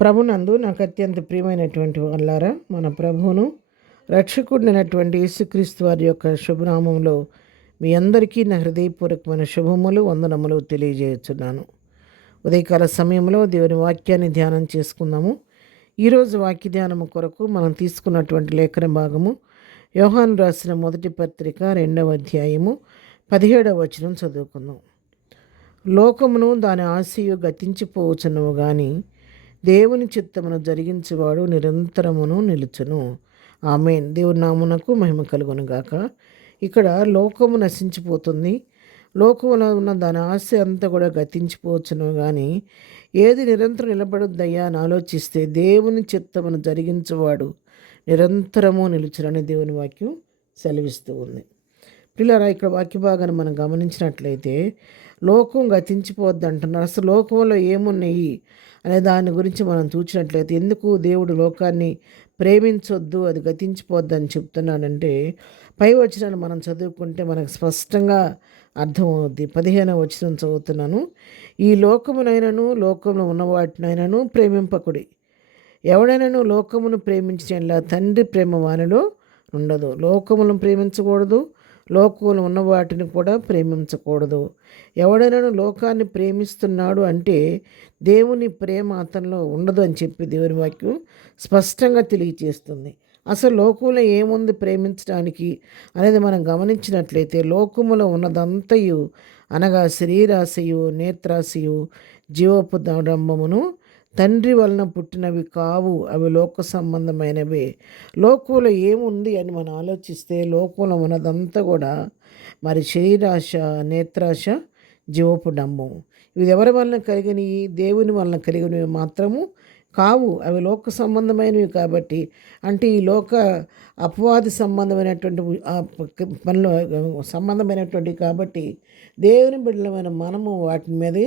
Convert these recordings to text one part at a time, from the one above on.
ప్రభునందు నాకు అత్యంత ప్రియమైనటువంటి వాళ్ళారా, మన ప్రభువును రక్షకుడినటువంటి యేసుక్రీస్తు వారి యొక్క శుభనామంలో మీ అందరికీ నా హృదయపూర్వకమైన శుభములు వందనములు తెలియజేస్తున్నాను. ఉదయకాల సమయంలో దేవుని వాక్యాన్ని ధ్యానం చేసుకుందాము. ఈరోజు వాక్య ధ్యానము కొరకు మనం తీసుకున్నటువంటి లేఖన భాగము యోహాను రాసిన మొదటి పత్రిక 2వ అధ్యాయము 17వ వచనం చదువుకుందాం. లోకమును దాని ఆశయు గతించిపోవచ్చును కానీ దేవుని చిత్తమును జరిగించేవాడు నిరంతరమును నిలుచును. ఆమేన్. దేవుని నామునకు మహిమ కలుగును గాక. ఇక్కడ లోకము నశించిపోతుంది, లోకంలో ఉన్న దాని ఆశ అంతా కూడా గతించిపోవచ్చును కానీ ఏది నిరంతరం నిలబడుద్దయ్యా అని ఆలోచిస్తే దేవుని చిత్తమును జరిగించేవాడు నిరంతరము నిలుచునని దేవుని వాక్యం సెలవిస్తూ ఉంది. పిల్లరా, ఇక్కడ వాక్య భాగాన్ని మనం గమనించినట్లయితే లోకం గతించిపోద్ది అంటున్నారు. అసలు లోకంలో ఏమున్నాయి అనే దాని గురించి మనం చూసినట్లయితే ఎందుకు దేవుడు లోకాన్ని ప్రేమించొద్దు, అది గతించిపోద్ది అని చెప్తున్నాడంటే పై వచనాన్ని మనం చదువుకుంటే మనకు స్పష్టంగా అర్థమవుద్ది. 15వ వచనం చదువుతున్నాను. ఈ లోకమునైనను లోకంలో ఉన్న వాటినైనను ప్రేమింపకుడి. ఎవడైనాను లోకమును ప్రేమించడంలా తండ్రి ప్రేమ వానిలో ఉండదు. లోకములను ప్రేమించకూడదు, లోకంలో ఉన్న వాటిని కూడా ప్రేమించకూడదు. ఎవడైనా లోకాన్ని ప్రేమిస్తున్నాడు అంటే దేవుని ప్రేమ అతనిలో ఉండదు అని చెప్పి దేవుని వాక్యం స్పష్టంగా తెలియజేస్తుంది. అసలు లోకంలో ఏముంది ప్రేమించడానికి అనేది మనం గమనించినట్లయితే లోకములో ఉన్నదంతయు అనగా శరీరాశయు, నేత్రాశయు, జీవోపదంబమును తండ్రి వలన పుట్టినవి కావు, అవి లోక సంబంధమైనవే. లోకంలో ఏముంది అని మనం ఆలోచిస్తే లోకంలో ఉన్నదంతా కూడా మరి శరీరాశ, నేత్రాశ, జీవపు డంబం. ఇవి ఎవరి వలన కలిగినవి? దేవుని వలన కలిగినవి మాత్రము కావు, అవి లోక సంబంధమైనవి. కాబట్టి అంటే ఈ లోక అపవాది సంబంధమైనటువంటి పనులు సంబంధమైనటువంటివి కాబట్టి దేవుని బిడ్డలమైన మనము వాటి మీదే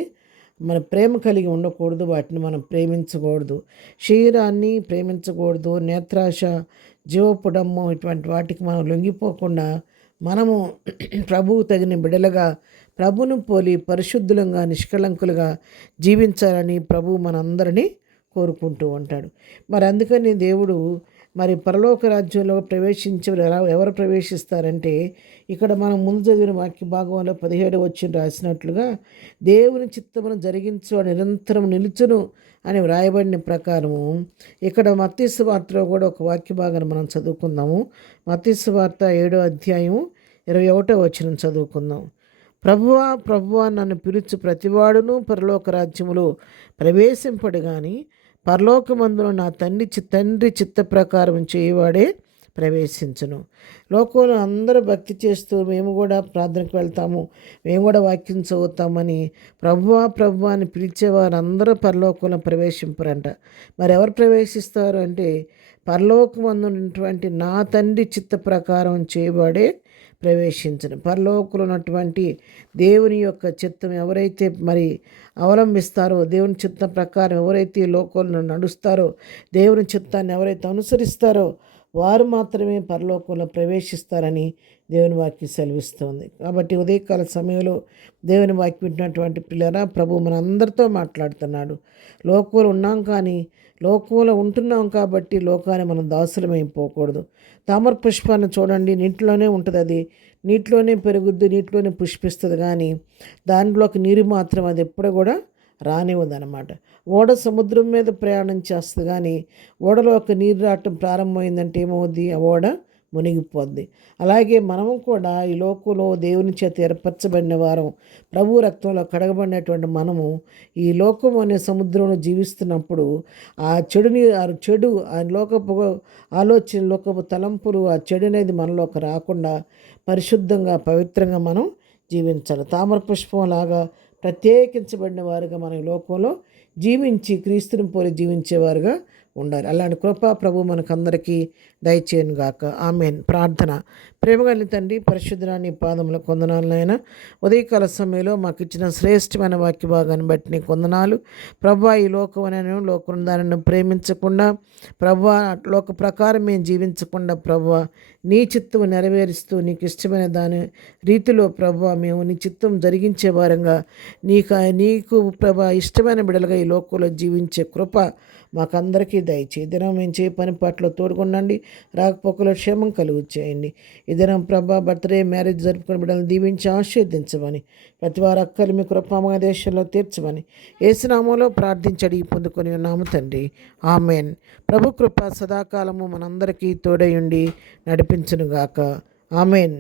మన ప్రేమ కలిగి ఉండకూడదు, వాటిని మనం ప్రేమించకూడదు, శరీరాన్ని ప్రేమించకూడదు, నేత్రాశ, జీవపుడమ్ము ఇటువంటి వాటికి మనం లొంగిపోకుండా మనము ప్రభువు తగిన బిడలుగా ప్రభువును పోలి పరిశుద్ధులంగా నిష్కళంకులుగా జీవించాలని ప్రభువు మనందరినీ కోరుకుంటూ ఉంటాడు. మరి అందుకని దేవుడు మరి పరలోక రాజ్యంలో ఎవరు ప్రవేశిస్తారంటే ఇక్కడ మనం ముందు చదివిన వాక్య భాగంలో 17వ వచనం రాసినట్లుగా దేవుని చిత్తమును జరిగించు నిరంతరం నిలుచును అని వ్రాయబడిన ప్రకారము ఇక్కడ మత్తయి సువార్తలో కూడా ఒక వాక్య భాగాన్ని మనం చదువుకుందాము. మత్తయి సువార్త 7వ అధ్యాయం 21వ వచనం చదువుకుందాం. ప్రభువా ప్రభువా నన్ను పిలుచు ప్రతివాడును పరలోక రాజ్యములో ప్రవేశింపడు కానీ పరలోకమందున నా తండ్రి చిత్త ప్రకారం చేయవాడే ప్రవేశించును. లోకంలో అందరూ భక్తి చేస్తూ మేము కూడా ప్రార్థనకు వెళ్తాము, మేము కూడా వాక్యం చదువుతామని ప్రభువా ప్రభువా అని పిలిచేవారు అందరూ పరలోకంలో ప్రవేశింపరంట. మరి ఎవరు ప్రవేశిస్తారు అంటే పరలోకమందు ఉన్నటువంటి నా తండ్రి చిత్త ప్రకారం చేయవాడే ప్రవేశించను. పరలోకంలో ఉన్నటువంటి దేవుని యొక్క చిత్తం ఎవరైతే మరి అవలంబిస్తారో, దేవుని చిత్తం ప్రకారం ఎవరైతే లోకంలో నడుస్తారో, దేవుని చిత్తాన్ని ఎవరైతే అనుసరిస్తారో వారు మాత్రమే పరలోకంలో ప్రవేశిస్తారని దేవుని వాక్యం సెలవిస్తుంది. కాబట్టి ఉదయకాల సమయంలో దేవుని వాక్యం వింటున్నటువంటి పిల్లరా, ప్రభు మన అందరితో మాట్లాడుతున్నాడు. లోకంలో ఉన్నాం కానీ లోకంలో ఉంటున్నాం కాబట్టి లోకాన్ని మనం దాసులమైపోకూడదు. తామర పుష్పాన్ని చూడండి, నీటిలోనే ఉంటుంది, అది నీటిలోనే పెరుగుద్ది, నీటిలోనే పుష్పిస్తుంది, కానీ దాంట్లోకి నీరు మాత్రం అది ఎప్పుడు కూడా రానివ్వదనమాట. ఓడ సముద్రం మీద ప్రయాణం చేస్తుంది కానీ ఓడలో ఒక నీరు రావటం ప్రారంభమైందంటే ఏమవుద్ది? ఆ ఓడ మునిగిపోద్ది. అలాగే మనము కూడా ఈ లోకంలో దేవుని చేత ఏర్పరచబడిన వారం, ప్రభు రక్తంలో కడగబడినటువంటి మనము ఈ లోకం అనే సముద్రంలో జీవిస్తున్నప్పుడు ఆ చెడు ఆ లోకపు ఆలోచన, లోకపు తలంపులు, ఆ చెడు అనేది మనలోకి రాకుండా పరిశుద్ధంగా పవిత్రంగా మనం జీవించాలి. తామర పుష్పం లాగా ప్రత్యేకించబడిన వారుగా మన లోకంలో జీవించి క్రీస్తుని పోలి జీవించేవారుగా ఉండాలి. అలాంటి కృప ప్రభు మనకందరికీ దయచేయను గాక. ఆమెన్. ప్రార్థన. ప్రేమగలిగిన తండ్రి, పరిశుద్ధుడా నీ పాదముల కొందనాలు నాయన. ఉదయకాల సమయంలో మాకు ఇచ్చిన శ్రేష్టమైన వాక్య భాగాన్ని బట్టి నీ కొందనాలు ప్రభా. ఈ లోకమనను లోకం దానిని ప్రేమించకుండా ప్రభా, లోక ప్రకారం మేము జీవించకుండా ప్రభా, నీ చిత్తం నెరవేరుస్తూ నీకు ఇష్టమైన దాని రీతిలో ప్రభా మేము నీ చిత్తం జరిగించే వారంగా నీకు ప్రభా ఇష్టమైన బిడలుగా ఈ లోకంలో జీవించే కృప మాకందరికీ దయచేయి. ఈ దినం మేము చేయ పని పట్ల తోడుకొనండి. రాకపోకలో క్షేమం కలుగు చేయండి. ఈ దినం ప్రభా బర్త్డే మ్యారేజ్ జరుపుకుని బిడ్డలను దీవించి ఆశీర్దించమని, ప్రతి వారి అక్కలు మీ కృపామయ దేశంలో తీర్చమని యేసునామంలో ప్రార్థించడి పొందుకొని ఉన్నాము తండ్రి. ఆమెన్. ప్రభు కృప సదాకాలము మనందరికీ తోడయుండి నడిపించునుగాక. ఆమెన్.